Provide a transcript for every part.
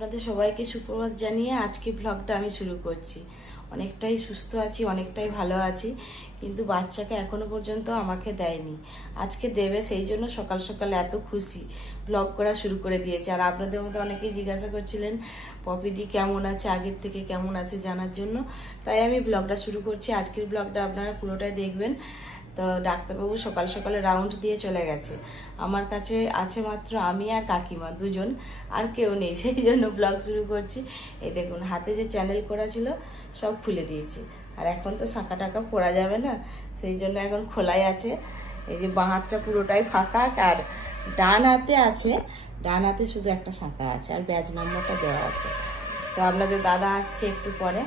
আপনাদের সবাইকে সুপ্রভাত জানিয়ে আজকে ব্লগটা আমি শুরু করছি। অনেকটাই সুস্থ আছি, অনেকটাই ভালো আছি, কিন্তু বাচ্চাকে এখনও পর্যন্ত আমাকে দেয়নি। আজকে দেবে, সেই জন্য সকাল সকাল এত খুশি ব্লগ করা শুরু করে দিয়েছে। আর আপনাদের মধ্যে অনেকেই জিজ্ঞাসা করছিলেন পপিদি কেমন আছে? আগের থেকে কেমন আছে? জানার জন্য। তাই আমি ব্লগটা শুরু করছি। আজকের ব্লগটা আপনারা পুরোটাই দেখবেন। তো ডাক্তারবাবু সকাল সকালে রাউন্ড দিয়ে চলে গেছে। আমার কাছে আছে মাত্র আমি আর কাকিমা দুজন, আর কেউ নেই। সেই জন্য ব্লগ শুরু করছি। এই দেখুন, হাতে যে চ্যানেল করা ছিল, সব খুলে দিয়েছি। আর এখন তো শাঁখা টাকা পরা যাবে না, সেই জন্য এখন খোলাই আছে। এই যে বাঁ হাতটা পুরোটাই ফাঁকা, আর ডান হাতে আছে, ডান হাতে শুধু একটা শাঁখা আছে, আর ব্যাজ নম্বরটা দেওয়া আছে। তো আপনাদের দাদা আসছে একটু পরে।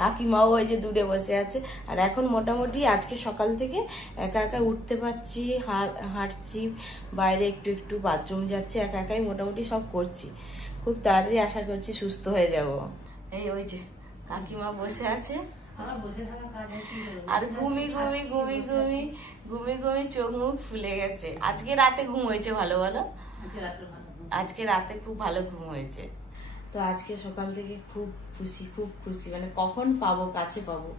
কাকিমাও ওই যে দূরে বসে আছে। আর এখন মোটামুটি আজকে সকাল থেকে একা একা উঠতে পারছি হাঁটছি বাইরে একটু একটু বাথরুম যাচ্ছি একা একাই মোটামুটি সব করছি। খুব তাড়াতাড়ি আশা করছি সুস্থ হয়ে যাব। এই ওই যে কাকিমা বসে আছে। কাজ আর ঘুমি ঘুমি ঘুমি ঘুমি ঘুমি ঘুমি চোখ মুখ ফুলে গেছে। আজকে রাতে ঘুম হয়েছে ভালো ভালো। আজকে রাতে খুব ভালো ঘুম হয়েছে। তো আজকে সকাল থেকে খুব খুশি, খুব খুশি। মানে কখন পাবো, কাছে পাবো?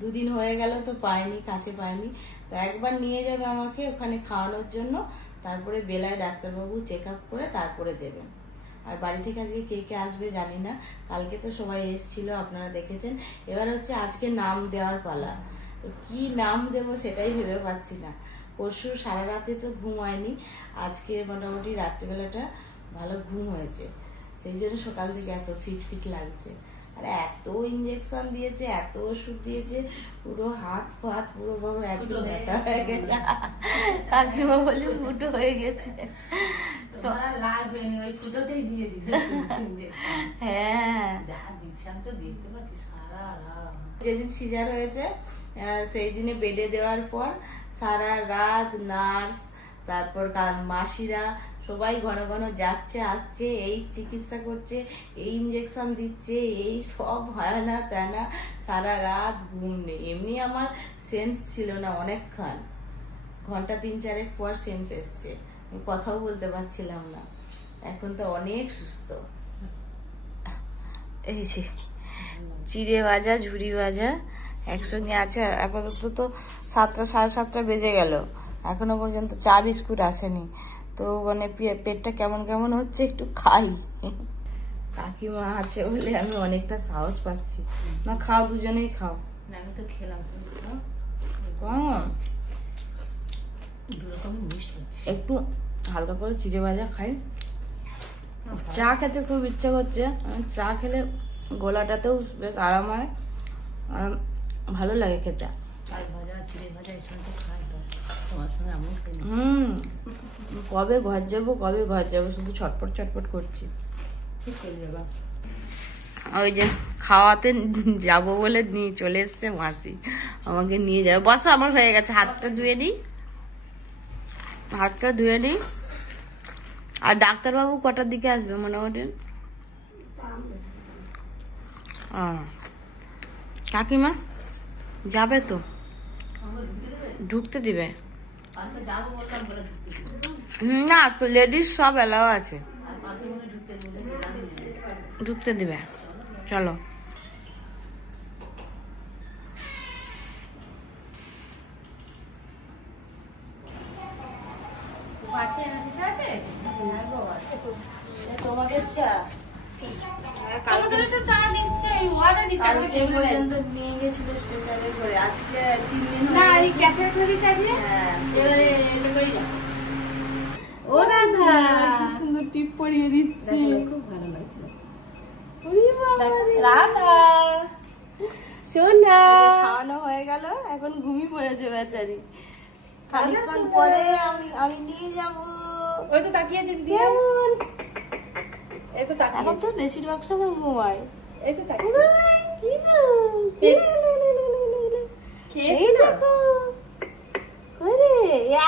দুদিন হয়ে গেল তো পাইনি, কাছে পাইনি। তো একবার নিয়ে যাবে আমাকে ওখানে খাওয়ানোর জন্য। তারপরে বেলায় ডাক্তারবাবু চেক আপ করে তারপরে দেবেন। আর বাড়ি থেকে আজকে কে কে আসবে জানি না। কালকে তো সবাই এসেছিল, আপনারা দেখেছেন। এবার হচ্ছে আজকে নাম দেওয়ার পালা। তো কি নাম দেব সেটাই ভেবে পাচ্ছি না। পরশু সারা রাতে তো ঘুম হয়নি আজকে মোটামুটি রাত্রিবেলাটা ভালো ঘুম হয়েছে। সেই জন্য সকাল থেকে এত ফিট ফিট লাগছে। আর এত ইঞ্জেকশন দিয়েছে এত ওষুধ দিয়েছে পুরো হাত ফাত পুরো বড় একদম ব্যথা হয়ে গেছে কাকিমা বলে ফুটো হয়ে গেছে তোমার লাগবে না, ওই ফুটোতেই দিয়ে দিবে। হ্যাঁ যা দিচ্ছে আমি তো দেখতে পাচ্ছি সারা রাত। যেদিন সিজার হয়েছে সেই দিনে বেডে দেওয়ার পর সারা রাত নার্স তারপর মাসিরা সবাই ঘন ঘন যাচ্ছে, আসছে, এই চিকিৎসা করছে, এই ইঞ্জেকশন দিচ্ছে, এই সব হয় না তেনা সারা রাত ঘুম নেই। এমনি আমার সেন্স ছিল না অনেকক্ষণ। ঘণ্টা তিন চারেক পর সেন্স এসছে। আমি কথাও বলতে পারছিলাম না। এখন তো অনেক সুস্থ। এই যে চিড়ে ভাজা ঝুড়ি ভাজা একসঙ্গে আছে। আপাতত তো সাতটা, সাড়ে সাতটা বেজে গেল। এখনও পর্যন্ত চা বিস্কুট আসেনি। তো মানে পে- পেটটা কেমন কেমন হচ্ছে একটু খাই। কাকিমা আছে বলে আমি অনেকটা সাহস পাচ্ছি। না খাও দুজনেই খাও। না, আমি তো খেলাম। কম। একটু হালকা করে চিড়ে ভাজা খাই। চা খেতে খুব ইচ্ছা করছে। চা খেলে গলাটাতেও বেশ আরাম হয়। আর ভালো লাগে খেতে। হুম কবে ঘর যাব কবে ঘর যাব শুধু ছটপট ছটপট করছি ওই যে খাওয়াতে যাব বলে নিয়ে চলে এসছে মাসি আমাকে নিয়ে যাবে। বসো আমার হয়ে গেছে। হাতটা ধুয়ে নিই হাতটা ধুয়ে নিই আর ডাক্তারবাবু কটার দিকে আসবে মোটামুটি। কাকিমা? যাবে তো। ঢুকতে দেবে। না তো লেডিস সব এলাও আছে। আর কালকে বলে ঢুকতে দেবে। চলো। তোমাদের চা কালকে কালকে পর্যন্ত নিয়ে আজকে তিন দিন হয়ে গেছে। ও রাধা সুন্দর টিপ পরিয়ে দিচ্ছি। খুব ভালো লাগছে। রাধা সোনা। খাওয়ানো হয়ে গেল এখন ঘুমিয়ে পড়েছে বেচারি। খানিকক্ষণ পরে আমি আমি নিয়ে যাব। ওই তো তাকিয়েছে দিদি। কেমন? এই তো তাকিয়েছে। বেশিরভাগ সময় ঘুমায়। এই তো তাকিয়েছে।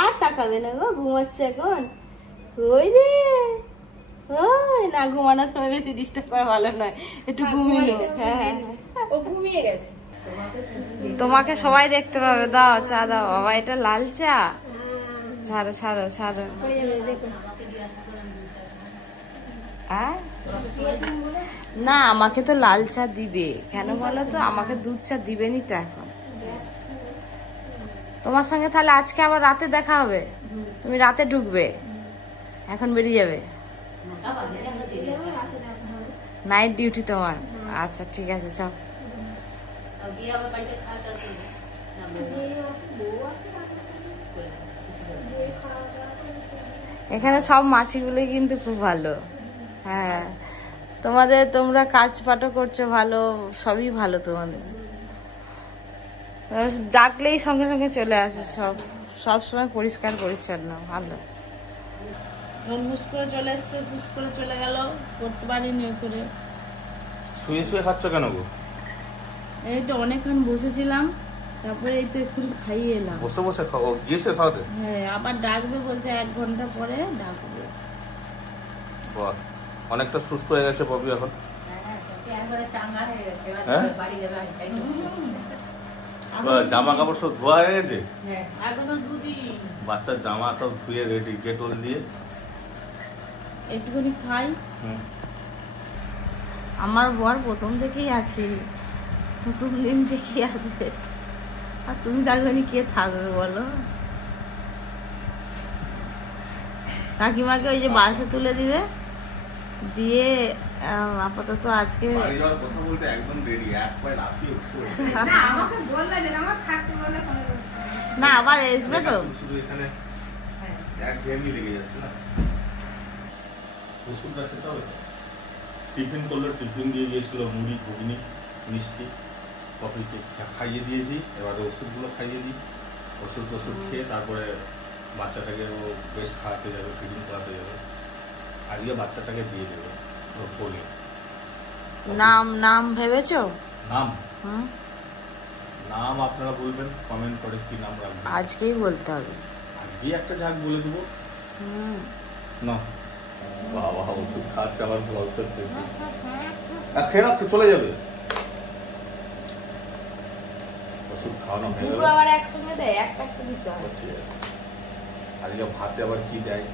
আর তাকাবে না গো ঘুমাচ্ছে এখন। ওই রে। ওই না ঘুমানোর সময় বেশি ডিস্টার্ব করা ভালো নয়। একটু ঘুমিয়ে হ্যাঁ হ্যাঁ ও ঘুমিয়ে গেছে। তোমাকে সবাই দেখতে পাবে। দাও চা দাও। বাবা এটা লাল চা। ছাড়ো ছাড়ো ছাড়ো। পড়ে হ্যাঁ? না, আমাকে তো লাল চা দিবে। কেন বলো তো? আমাকে দুধ চা দিবেনি তো এখন। তোমার সঙ্গে তাহলে আজকে আবার রাতে দেখা হবে? তুমি রাতে ঢুকবে? এখন বেরিয়ে যাবে? নাইট ডিউটি তোমার। আচ্ছা ঠিক আছে, চল। এখানে সব মাছিগুলোই কিন্তু খুব ভালো। হ্যাঁ। তোমাদের তোমরা কাজ পাঠও করছ ভালো সবই ভালো তোমাদের। ডাকলেই সঙ্গে সঙ্গে চলে আসে সব। সব সময় পরিষ্কার পরিচ্ছন্ন ভালো। হুস করে চলে এসছে হুস করে চলে গেল করতে পারিনি করে শুয়ে শুয়ে খাচ্ছ কেন গো? এই তো অনেকক্ষণ বসেছিলাম তারপরে এই তো এক্ষুনি খাইয়ে এলাম। বসে বসে খাও ও, গিয়েছে খাওয়াতে? হ্যাঁ আবার ডাকবে বলছে এক ঘণ্টা পরে ডাকবে। বাহ। অনেকটা সুস্থ হয়ে গেছে ববি এখন। হয়ে? জামা কাপড় সব ধোয়া হয়ে গেছে? বাচ্চার জামা সব ধুয়ে রেডি ডেটল দিয়ে। একটুখানি খাই। আমার বর প্রথম থেকেই আছে। প্রথম দিন থেকেই আছে। আর তুমি থাকবে কে থাকবে বলো? কাকিমাকে ওই যে বাসে তুলে দিবে? দিয়ে আপাতত আজকে। না আবার আসবে তো। তো। টিফিন করল টিফিন দিয়ে গিয়েছিল মুড়ি ঘুগনি মিষ্টি কফিকে খাইয়ে দিয়েছি এবার ওষুধগুলো খাইয়ে দিই। ওষুধ টষুধ খেয়ে তারপরে বাচ্চাটাকে ও বেশ খাওয়াতে যাবে ফিডিং করাতে যাবে। আজকে বাচ্চাটাকে দিয়ে দেবে কোলে নাম নাম ভেবেছো? নাম? হুম? নাম আপনারা বলবেন কমেন্ট করে কি নাম রাখবেন। আজকেই বলতে হবে। আজকেই একটা ঝাঁক বলে দেবো। হুম। না বাবা ওষুধ খাচ্ছে আবার ব্লগ করতেছি। আর খেয়ে নাও, চলে যাবে। ওষুধ খাওয়ানো হয়ে গেল। আবার একসঙ্গে দেয় একটা একটা দিতে হবে ঠিক আছে। আজকে ভাতে আবার কি দেয়?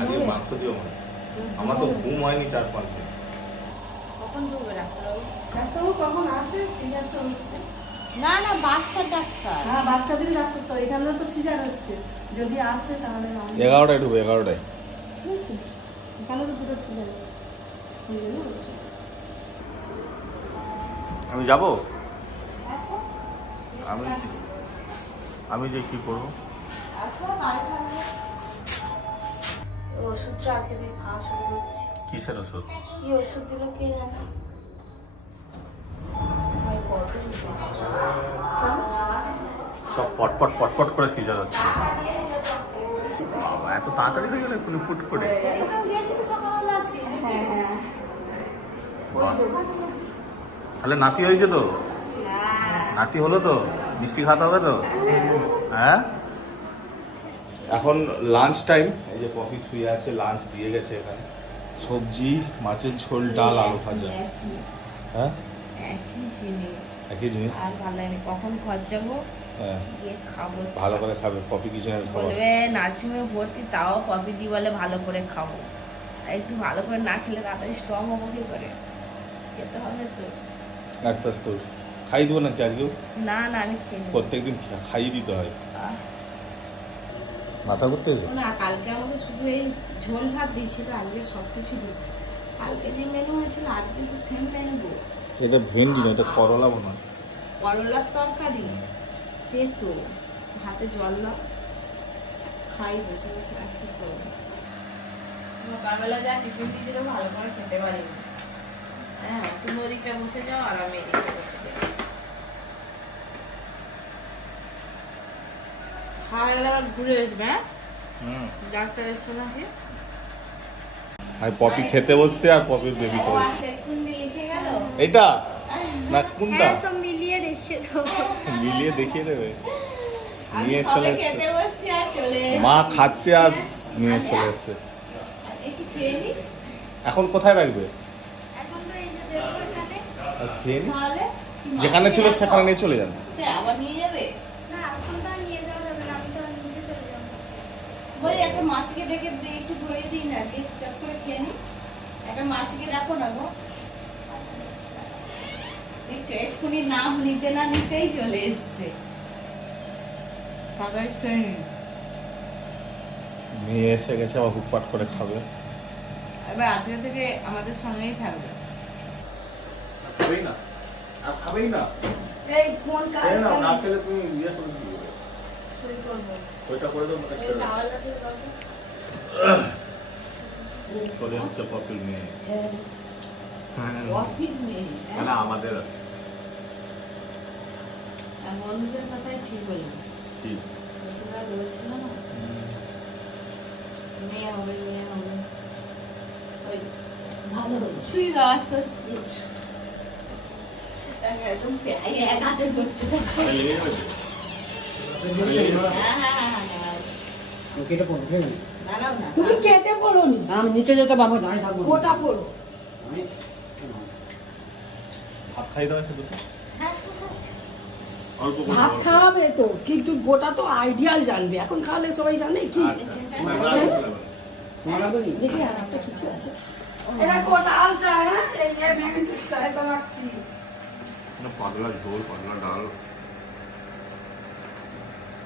আজকে? মাংস দিও মানে। আমার তো ঘুম হয়নি চার পাঁচ দিন। কখন ঢুকবে ডাক্তারবাবু? ডাক্তারবাবু কখন আসে সিজার তো হচ্ছে। না না বাচ্চা ডাক্তার। হ্যাঁ বাচ্চাদের ডাক্তার তো এখানে তো সিজার হচ্ছে। যদি আসে তাহলে আমি- এগারোটায় ঢুকবে এগারোটায়। এখানে তো দুটো সিজার হচ্ছে। হচ্ছে। আমি যাব? আমি আমি যে কি করব? আসো বাড়ি থাকবে ওষুধটা আজকে থেকে খাওয়া শুরু করছি। কিসের ওষুধ? কি ওষুধ দিল কে জানে? সব পটপট পটপট করে সিজার হচ্ছে। বাবা এত তাড়াতাড়ি হয়ে গেলে ফুট করে। তাহলে নাতি হয়েছে তো? নাতি হলো তো? মিষ্টি খাতে হবে তো? হ্যাঁ? এখন লাঞ্চ টাইম এই যে কফি শুয়ে আছে লাঞ্চ দিয়ে গেছে এখানে। সবজি মাছের ঝোল ডাল আলু ভাজা। হ্যাঁ? একই জিনিস। একই জিনিস? আর ভালো লাগেনি। কখন ঘর যাব হ্যাঁ ভালো করে খাবে কিচেনের খাবার। বলবে নার্সিংহোমে ভর্তি তাও কফি দি বলে ভালো করে খাব। আর একটু ভালো করে না খেলে তাড়াতাড়ি স্ট্রং হব কি করে? খেতে হবে তো। আস্তে আস্তে। খাইয়ে দেবো নাকি আজকেও? না না আমি খেয়ে প্রত্যেকদিন খাইয়ে দিতে হয়। মাথা ঘুরতেছে না কালকে আমাকে শুধু এই ঝোল ভাত দিয়েছিল আজকে সব কিছু দিয়েছে। কালকে যে মেনু হয়েছিল আজকে তো সেম মেনু এটা ভেন্ডি না এটা করলা বোনা করলার তরকারি তেতো হাতে জল দাও খাই বসে বসে আর কি করব। সকালবেলা যা টিফিন দিয়েছিল ভালো করে খেতে পারিনি। হ্যাঁ তুমি ওদিকটা বসে যাও আর আমি এদিকটা বসে যাও হয়ে গেলে আবার ঘুরে আসবে হ্যাঁ? ডাক্তার এসে নাকি? আর পপি খেতে বসছে আর পপির বেবি আচ্ছা এটা না কোনটা? হ্যাঁ সব মিলিয়ে দেখে দেবো। মিলিয়ে দেখিয়ে দেবে। নিয়ে চলে এসছে। খেতে বসছি আর চলে মা খাচ্ছে আর নিয়ে আচ্ছা। চলে এসছে নি। এখন কোথায় রাখবে? খেয়ে নি? যেখানে ছিল সেখানে নিয়ে চলে যাবে না এখন তো আর নিয়ে যাওয়া যাবে না আমি তো আর নিচে চলে যাব বলি একটা মাছকে দিয়ে একটু ধরে দিই না দিয়ে চট করে খেয়ে নি। একটা মাসিকে রাখো না গো। দেখছ এক্ষুনি নাম নিতে না নিতেই চলে এসছে। কাকার ফ্রেন্ড। মেয়ে এসে গেছে আবার হুটপাট করে খাবে। এবার আজকে থেকে আমাদের সঙ্গেই থাকবে। খাবেই না। আর খাবেই না। এই ফোন কাজ না খেলে তুমি ইয়ে করে দিবে। ওইটা করে ছেড়ে চলে এসছে পপিল মেয়ে। হ্যাঁ। নেই না আমাদের। বন্ধুদের কথাই ঠিক বলল কি? বলছিল না? মেয়ে হবে মেয়ে হবে। ভালো হচ্ছে দাও আস্তে আস্তে একদম এক হাতে ধরছে। কেটে পড়ো ঠিক আছে তুমি কেটে পড়ো নি আমি নিচে যেতে পারব দাঁড়িয়ে থাকব। গোটা পড়ো। ভাত খাই দাও ভাত খাওয়াবে তো কিন্তু গোটা তো আইডিয়াল জানবে। এখন খাওয়ালে সবাই জানে কি? আচ্ছা, লাগবে কি? দেখি আর একটা কিছু আছে। এটা গোটা আলটা হ্যাঁ? এই পাতলা ঝোল পাতলা ডাল।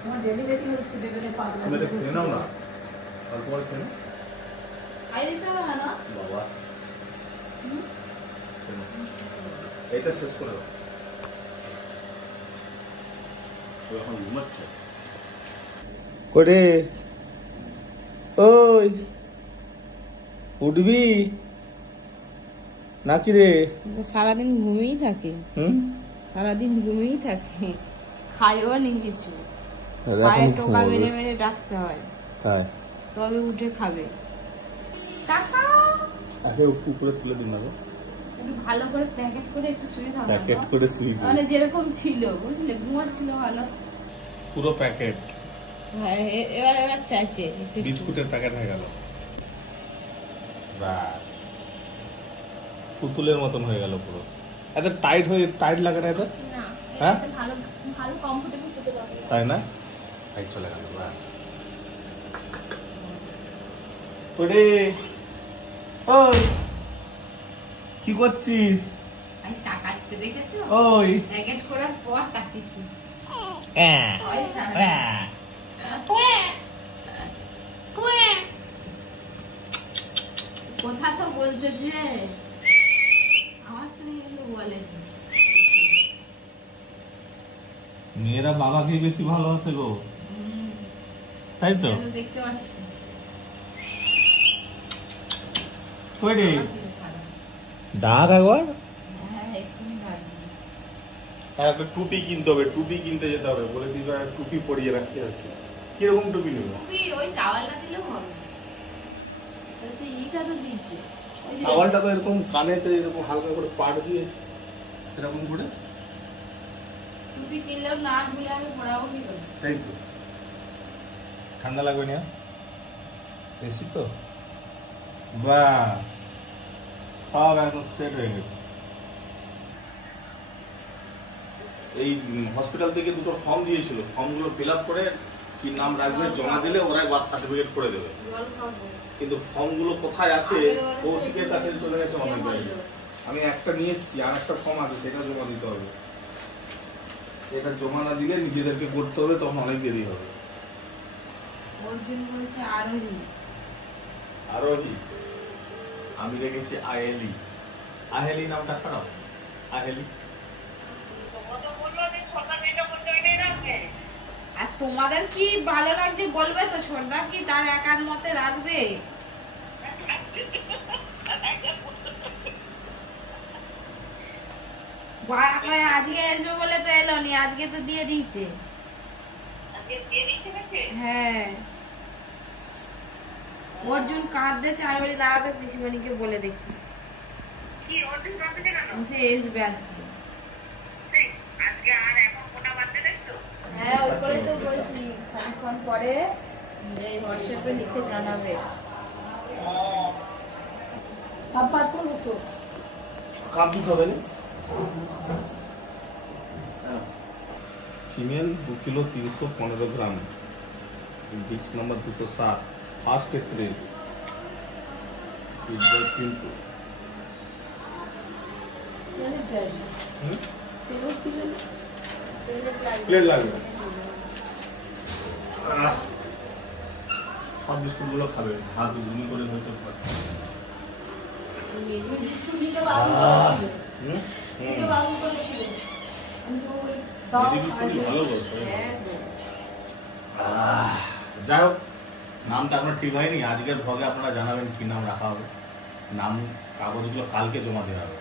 আমার ডেলিভারি হচ্ছে দেবেন পাতলা তুমি এটা খেয়ে নাও না। অল্প করে খেয়ে নাও। খাই দিতে হবে না বাবা। খেয়ে শেষ করে দাও। ও এখন ঘুমাচ্ছে। করে ওই। উঠবি। নাকি রে? সারাদিন ঘুমিয়েই থাকে। হুম? সারাদিন ঘুমিয়েই থাকে। খাইও নি কিছু পায়ে টোকা মেরে মেরে ডাকতে হয়। তাই। তবে উঠে খাবে। আগে একটু উপরে তুলে দিন না একটু ভালো করে প্যাকেট করে একটু শুয়ে থাকো প্যাকেট করে সুই মানে যেরকম ছিল বুঝলে? ঘুমাচ্ছিল ভালো। পুরো প্যাকেট হ্যাঁ, এবার এবার চাইছে বিস্কুটের প্যাকেট হয়ে গেল। পুতুলের মতন হয়ে গেল পুরো। এত টাইট হয়ে টাইট লাগে না এত? হ্যাঁ? ভালো ভালো কমফোর্টেবল তাই না? টাইট চলে গেল ওরে ওই কি করছিস ওই করার পর কথা তো বলতেছে আমার সঙ্গে কিন্তু বলে মেয়েরা বাবাকে বেশি ভালোবাসে গো তাই তো? দেখতে পাচ্ছি। রে? দিকে সারা। ডাক একবার। হ্যাঁ একটা টুপি কিনতে হবে টুপি কিনতে যেতে হবে বলে দিবে টুপি পরিয়ে রাখতে হচ্ছে কীরকম টুপি নেবে? টুপি ওই টাওয়ালটা দিলেও হবে। তাহলে সেই ইটা তো দিচ্ছে। ওই তো এরকম কানেতে এরকম হালকা করে পাট দিয়ে এরকম করে। টুপি কিনলেও না ধুলে আমি পড়াবো কি করে? তাই তো। ঠান্ডা লাগবে না? এসি তো? বাস, সব এখন সেট হয়ে গেছে। এই হসপিটাল থেকে দুটো ফর্ম দিয়েছিল। ফর্মগুলো ফিল আপ করে কি নাম রাখবে, জমা দিলে ওরাই বার্থ সার্টিফিকেট করে দেবে। কিন্তু ফর্মগুলো কোথায় আছে, কৌশিকের কাছে চলে গেছে অনেক আমি একটা নিয়ে এসেছি, আর একটা ফর্ম আছে, সেটা জমা দিতে হবে। এটা জমা না দিলে নিজেদেরকে করতে হবে, তখন অনেক দেরি হবে। অর্জুন বলছে আরোহী। আরোহী। আমি রেখেছি আহেলি। আহেলি নামটা খারাপ আহেলি। আর তোমাদের কি ভালো লাগছে বলবে তো? ছোটদা কি তার একার মতে রাখবে? বা- আজকে আসবে বলে তো এলো নি আজকে তো দিয়ে দিয়েছে। হ্যাঁ। অর্জুন কাঁদতেছে আমি বলি দাঁড়াতে পিসিমণিকে বলে দেখি। সে আসবে আজকে হ্যাঁ ওই করে তো বলছি খানিক্ষণ পরে এই হোয়াটসঅ্যাপে লিখে জানাবে। তারপর করব তো? কমপ্লিট হবে না ফিমেল দু কিলো তিনশো পনেরো গ্রাম। ডিক্স নাম্বার দুশো সাত ফার্স্ট এপ্রিল কিন্তু। প্লেট লাগবে। সব বিস্কুটগুলো খাবে। হাত ঘুমি করে হয়তো খাবে। বিস্কুট। দিতে বাবু করেছিল। আমি তো যাই হোক নামটা আপনার ঠিক হয়নি। আজকের ভ্লগে আপনারা জানাবেন কি নাম রাখা হবে। নাম, কাগজগুলো কালকে জমা দেওয়া হবে।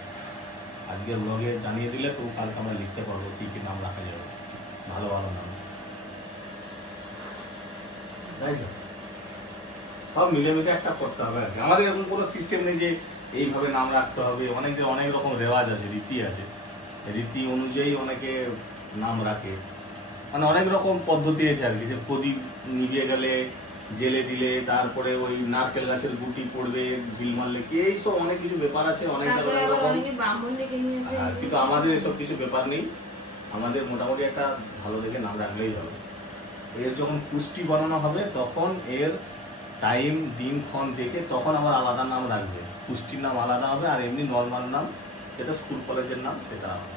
আজকের ব্লগে জানিয়ে দিলে তো কালকে আমরা লিখতে পারব কি কি নাম রাখা যাবে। ভালো ভালো নাম। তাই তো সব মিলেমিশে একটা করতে হবে আর কি। আমাদের এরকম কোনো সিস্টেম নেই যে এইভাবে নাম রাখতে হবে। অনেক অনেক রকম রেওয়াজ আছে, রীতি আছে। রীতি অনুযায়ী অনেকে নাম রাখে। মানে অনেক রকম পদ্ধতি আছে আর কি যে প্রদীপ নিভিয়ে গেলে জেলে দিলে তারপরে ওই নারকেল গাছের গুটি পড়বে ঢিল মারলে কি এইসব অনেক কিছু ব্যাপার আছে অনেক রকম। কিন্তু আমাদের এসব কিছু ব্যাপার নেই। আমাদের মোটামুটি একটা ভালো দেখে নাম রাখলেই হবে। এর যখন পুষ্টি বানানো হবে তখন এর টাইম দিন ক্ষণ দেখে তখন আমার আলাদা নাম রাখবে। পুষ্টির নাম আলাদা হবে আর এমনি নর্মাল নাম যেটা স্কুল কলেজের নাম সেটা আলাদা।